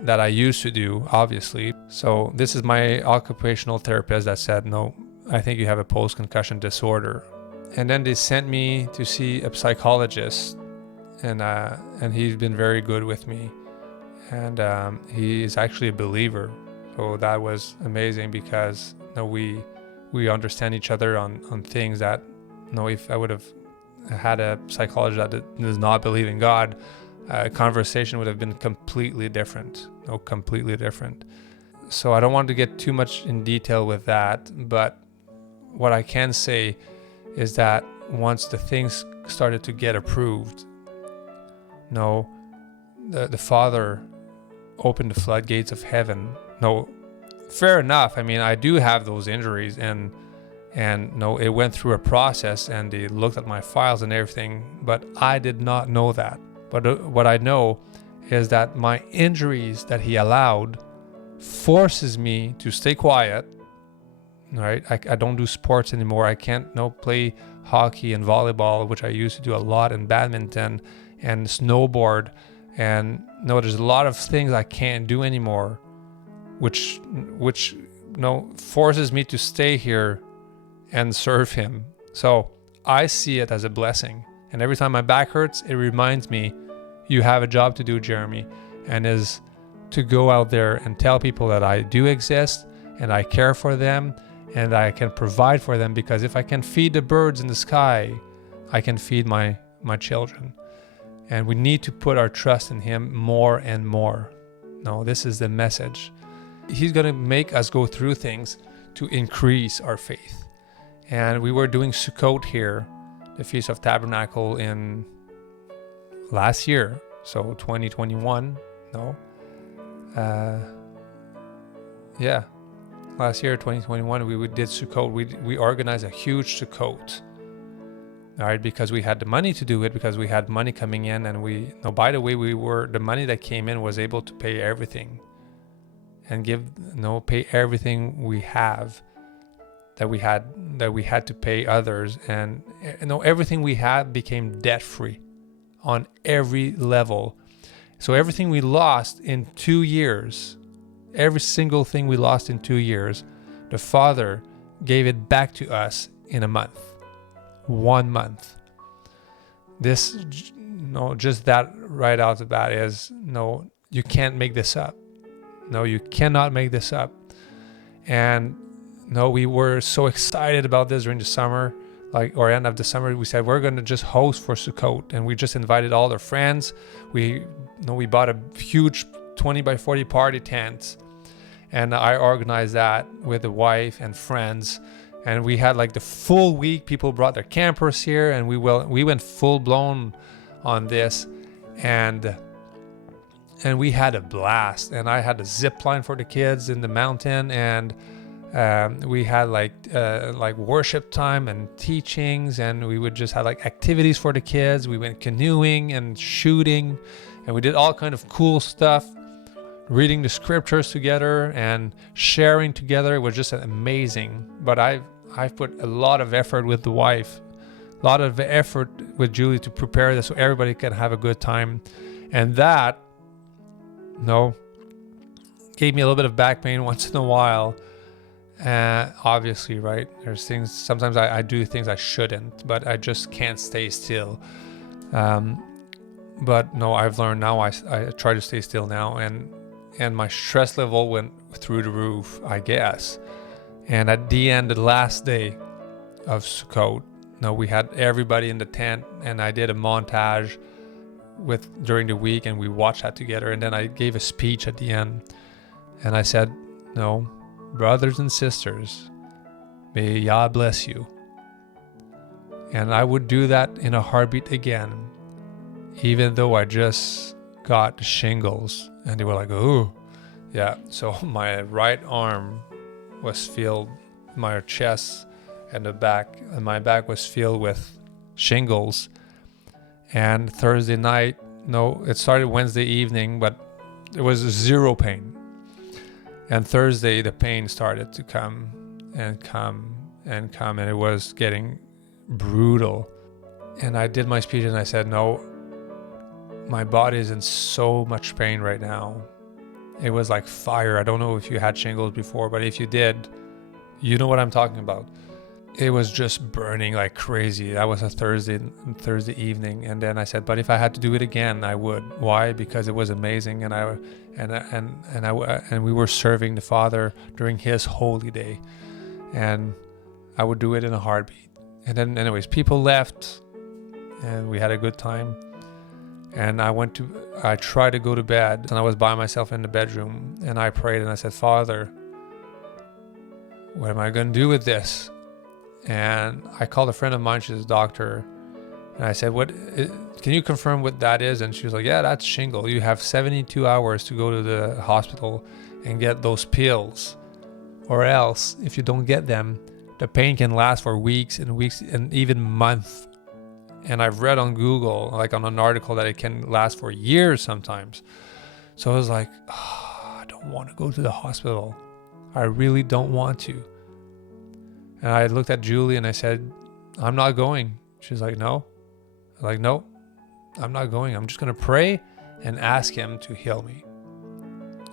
that I used to do, obviously. So this is my occupational therapist that said, no, I think you have a post-concussion disorder. And then they sent me to see a psychologist, and he's been very good with me. And he is actually a believer. So that was amazing because we understand each other on things that, if I would have had a psychologist that does not believe in God, conversation would have been completely different. Completely different. So I don't want to get too much in detail with that, but what I can say is that once the things started to get approved, the Father opened the floodgates of heaven. Fair enough. I mean, I do have those injuries, and it went through a process, and they looked at my files and everything, but I did not know that. But what I know is that my injuries that he allowed forces me to stay quiet, right? I don't do sports anymore. I can't play hockey and volleyball, which I used to do a lot, and badminton and snowboard. And there's a lot of things I can't do anymore, which forces me to stay here and serve him. So I see it as a blessing. And every time my back hurts, it reminds me, you have a job to do, Jeremy, and is to go out there and tell people that I do exist and I care for them and I can provide for them, because if I can feed the birds in the sky, I can feed my children. And we need to put our trust in him more and more. This is the message. He's going to make us go through things to increase our faith. And we were doing Sukkot here, the Feast of Tabernacle, in last year, so 2021, last year, 2021, we did Sukkot. We organized a huge Sukkot, all right, because we had the money to do it, because we had money coming in, and by the way, the money that came in was able to pay everything and pay everything we have that we had to pay others, and everything we had became debt free on every level. So everything we lost in 2 years, every single thing we lost in 2 years, the Father gave it back to us in a month. 1 month. This, just that right out of the bat is, you can't make this up. You cannot make this up. And we were so excited about this during the summer, or end of the summer. We said we're going to just host for Sukkot, and we just invited all our friends. We bought a huge 20 by 40 party tent, and I organized that with the wife and friends. And we had the full week. People brought their campers here, and we went full blown on this, and we had a blast. And I had a zip line for the kids in the mountain, and we had like worship time and teachings, and we would just have activities for the kids. We went canoeing and shooting, and we did all kind of cool stuff. reading the scriptures together and sharing together. It was just amazing. But I've put a lot of effort with the wife, a lot of effort with Julie to prepare this so everybody can have a good time. And that, gave me a little bit of back pain once in a while. Obviously, right? There's things, sometimes I do things I shouldn't, but I just can't stay still. But no, I've learned now, I try to stay still now, and my stress level went through the roof, I guess. And at the end, the last day of Sukkot, we had everybody in the tent, and I did a montage during the week, and we watched that together. And then I gave a speech at the end, and I said, brothers and sisters, may Yah bless you. And I would do that in a heartbeat again, even though I just got shingles. And they were like, oh, yeah. So my right arm was filled, my chest and my back was filled with shingles. And Thursday night, it started Wednesday evening, but there was zero pain. And Thursday, the pain started to come, and it was getting brutal. And I did my speech, and I said, no, my body is in so much pain right now. It was like fire. I don't know if you had shingles before, but if you did, you know what I'm talking about. It was just burning like crazy. That was a Thursday evening. And then I said, but if I had to do it again, I would. Why? Because it was amazing. And we were serving the Father during his holy day. And I would do it in a heartbeat. And then anyways, people left and we had a good time. And I tried to go to bed, and I was by myself in the bedroom, and I prayed and I said, Father, what am I going to do with this? And I called a friend of mine, she's a doctor, and I said, can you confirm what that is? And she was like, yeah, that's shingle. You have 72 hours to go to the hospital and get those pills, or else if you don't get them, the pain can last for weeks and weeks and even months. And I've read on Google, like on an article, that it can last for years sometimes. So I was like, I don't want to go to the hospital. I really don't want to. And I looked at Julie and I said, I'm not going. She's like, no. I'm like, no, I'm not going. I'm just going to pray and ask him to heal me.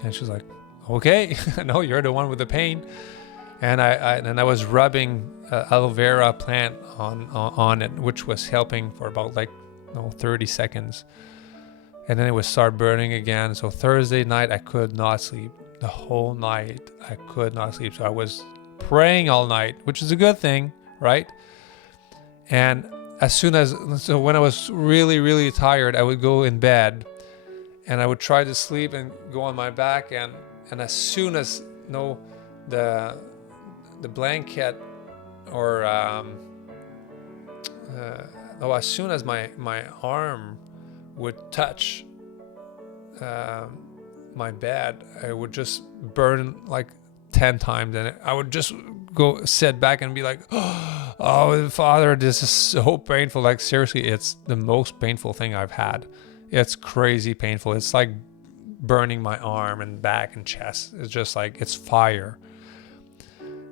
And she's like, okay, no, you're the one with the pain. And I was rubbing aloe vera plant on it, which was helping for about 30 seconds. And then it would start burning again. So Thursday night, I could not sleep. The whole night, I could not sleep. So I was praying all night, which is a good thing, right? And when I was really, really tired, I would go in bed and I would try to sleep and go on my back. And as soon as, the blanket or as soon as my arm would touch my bed, I would just burn like 10 times, and I would just go sit back and be like, oh Father, this is so painful. Like seriously, it's the most painful thing I've had. It's crazy painful. It's like burning my arm and back and chest. It's just like, it's fire.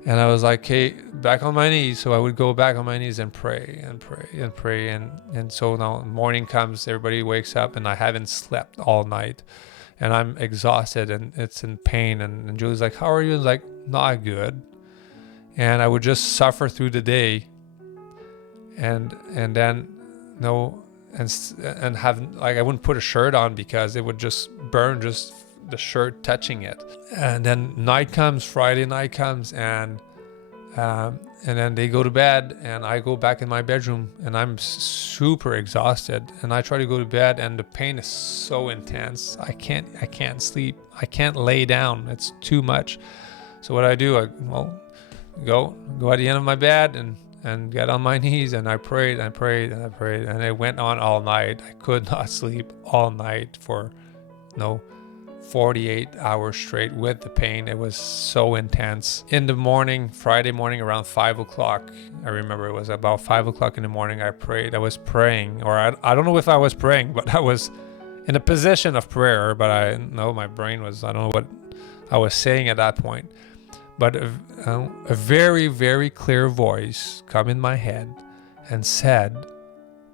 And I was like, hey, back on my knees. So I would go back on my knees and pray and pray and pray. And so now morning comes, everybody wakes up, and I haven't slept all night. And I'm exhausted and it's in pain. And Julie's like, how are you? I was like, not good. And I would just suffer through the day. And then, and have, like, I wouldn't put a shirt on because it would just burn just the shirt touching it. And then night comes, Friday night comes, and then they go to bed, and I go back in my bedroom, and I'm super exhausted, and I try to go to bed, and the pain is so intense. I can't sleep. I can't lay down. It's too much. So what I do, I go at the end of my bed and get on my knees, and I prayed and prayed and I prayed, and it went on all night. I could not sleep all night for 48 hours straight with the pain. It was so intense. In the morning, Friday morning, around 5 o'clock, I remember it was about 5 o'clock in the morning, I prayed. I was praying, or I don't know if I was praying, but I was in a position of prayer, but I know my brain was, I don't know what I was saying at that point. But a very, very clear voice come in my head and said,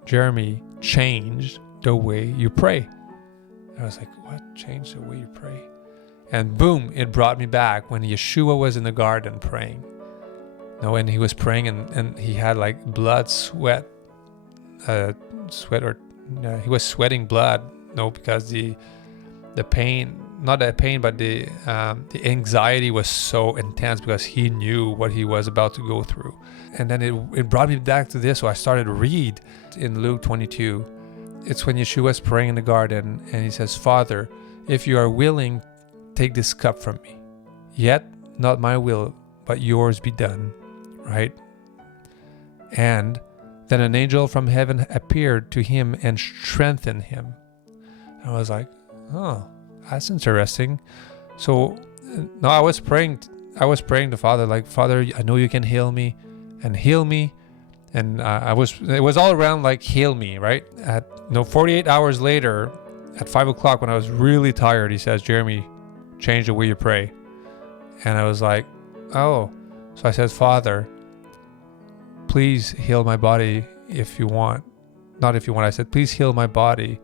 Jeremy, change the way you pray. I was like, what? Change the way you pray? And boom, it brought me back when Yeshua was in the garden praying. No, and he was praying and he had like blood, sweat, he was sweating blood. No, because the pain, not the pain, but the anxiety was so intense because he knew what he was about to go through. And then it brought me back to this. So I started to read in Luke 22. It's when Yeshua is praying in the garden and he says, Father, if you are willing, take this cup from me. Yet not my will, but yours be done. Right? And then an angel from heaven appeared to him and strengthened him. I was like, oh, that's interesting. So no, I was praying to Father, like, Father, I know you can heal me and heal me. And it was all around like, heal me, right? 48 hours later at 5 o'clock when I was really tired, he says, Jeremy, change the way you pray. And I was like, oh. So I said, Father, please heal my body if you want. Not if you want. I said, please heal my body.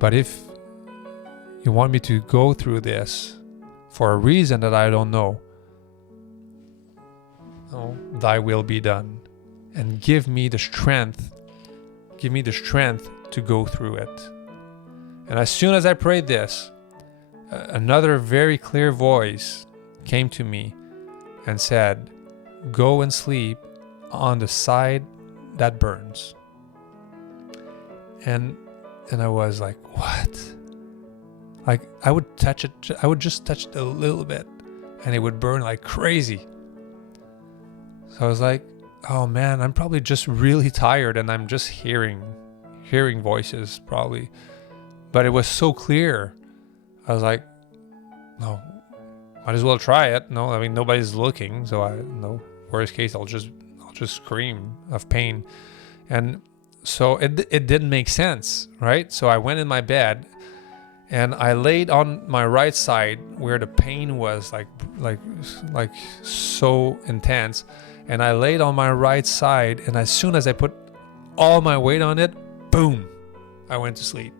But if you want me to go through this for a reason that I don't know, thy will be done. And give me the strength to go through it. And as soon as I prayed this, another very clear voice came to me and said, go and sleep on the side that burns. And I was like, what? Like, I would touch it, I would just touch it a little bit and it would burn like crazy. So I was like, oh man, I'm probably just really tired and I'm just hearing voices probably. But it was so clear. I was like, no, might as well try it. No, I mean, nobody's looking. So worst case, I'll just scream of pain. And so it didn't make sense, right? So I went in my bed and I laid on my right side where the pain was like so intense. And I laid on my right side, and as soon as I put all my weight on it, boom, I went to sleep.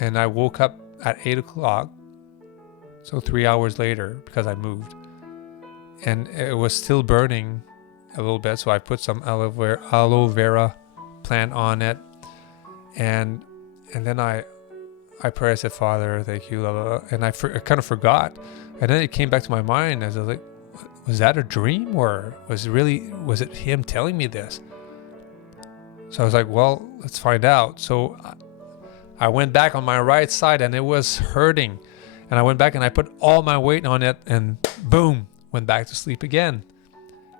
And I woke up at 8 o'clock, so 3 hours later, because I moved. And it was still burning a little bit, so I put some aloe vera plant on it. And then I prayed, I said, Father, thank you, blah, blah, blah. And I kind of forgot. And then it came back to my mind as I was like, was that a dream or was it him telling me this? So I was like, well, let's find out. So I went back on my right side and it was hurting. And I went back and I put all my weight on it and boom, went back to sleep again.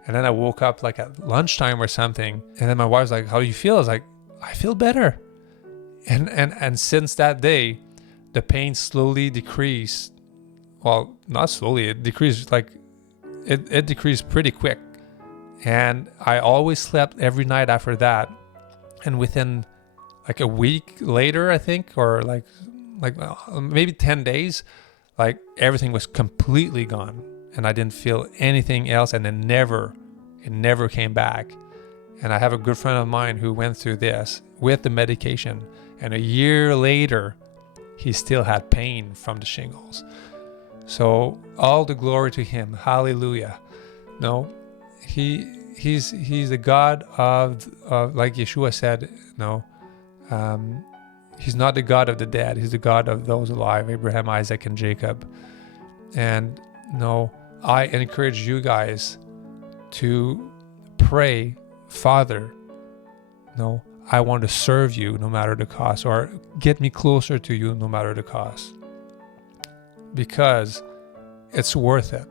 And then I woke up like at lunchtime or something. And then my wife's like, how do you feel? I was like, I feel better. And since that day, the pain slowly decreased. Well, not slowly, it decreased it decreased pretty quick. And I always slept every night after that. And within like a week later, I think, or like maybe 10 days, like everything was completely gone. And I didn't feel anything else. And it never came back. And I have a good friend of mine who went through this with the medication. And a year later, he still had pain from the shingles. So all the glory to him. Hallelujah. No, he's the God of like Yeshua said, no, he's not the God of the dead. He's the God of those alive, Abraham, Isaac, and Jacob. And no, I encourage you guys to pray, Father, no, I want to serve you no matter the cost, or get me closer to you no matter the cost. Because it's worth it.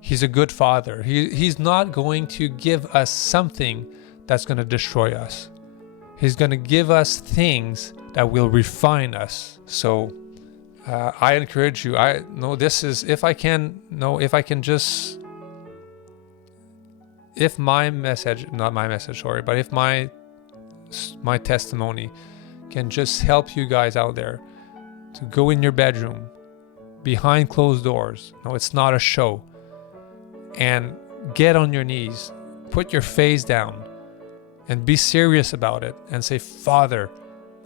He's a good father. He's not going to give us something that's going to destroy us. He's going to give us things that will refine us. So I encourage you. If my my testimony can just help you guys out there to go in your bedroom behind closed doors. No, it's not a show. And get on your knees, put your face down, and be serious about it and say, Father,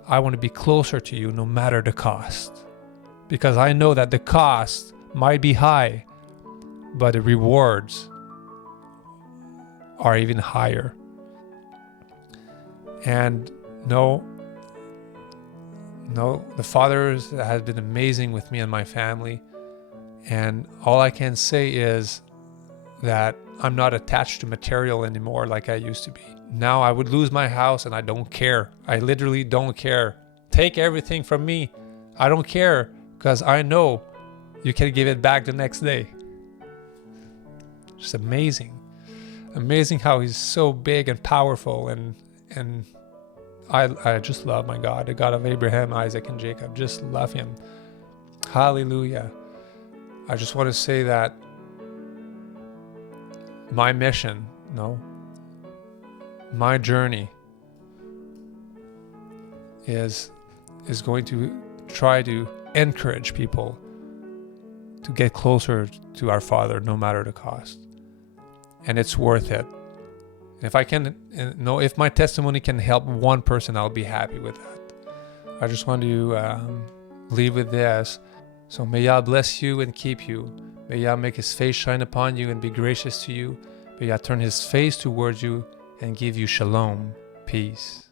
I want to be closer to you no matter the cost. Because I know that the cost might be high, but the rewards are even higher. And no, the Father has been amazing with me and my family. And all I can say is that I'm not attached to material anymore like I used to be. Now I would lose my house and I don't care. I literally don't care. Take everything from me. I don't care, because I know you can give it back the next day. Just amazing. Amazing how he's so big and powerful, and I just love my God, the God of Abraham, Isaac, and Jacob. Just love him. Hallelujah. I just want to say that my mission, my journey is going to try to encourage people to get closer to our Father no matter the cost. And it's worth it. If I can, if my testimony can help one person, I'll be happy with that. I just want to leave with this. So may Yah bless you and keep you. May Yah make his face shine upon you and be gracious to you. May Yah turn his face towards you and give you shalom, peace.